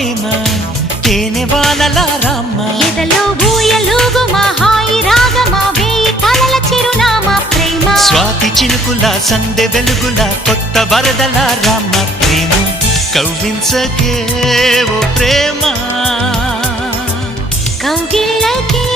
ప్రేమ తేనె వానల రామ ఎదలో ఊయలుగు మా హాయి రాగమా వేయి కలల చిరునామా ప్రేమ స్వాతి చినుకుల సందె వెలుగుల కొత్త వరదల రామ ప్రేమ కవ్వించకే ఓ ప్రేమ కౌగిళ్ళకే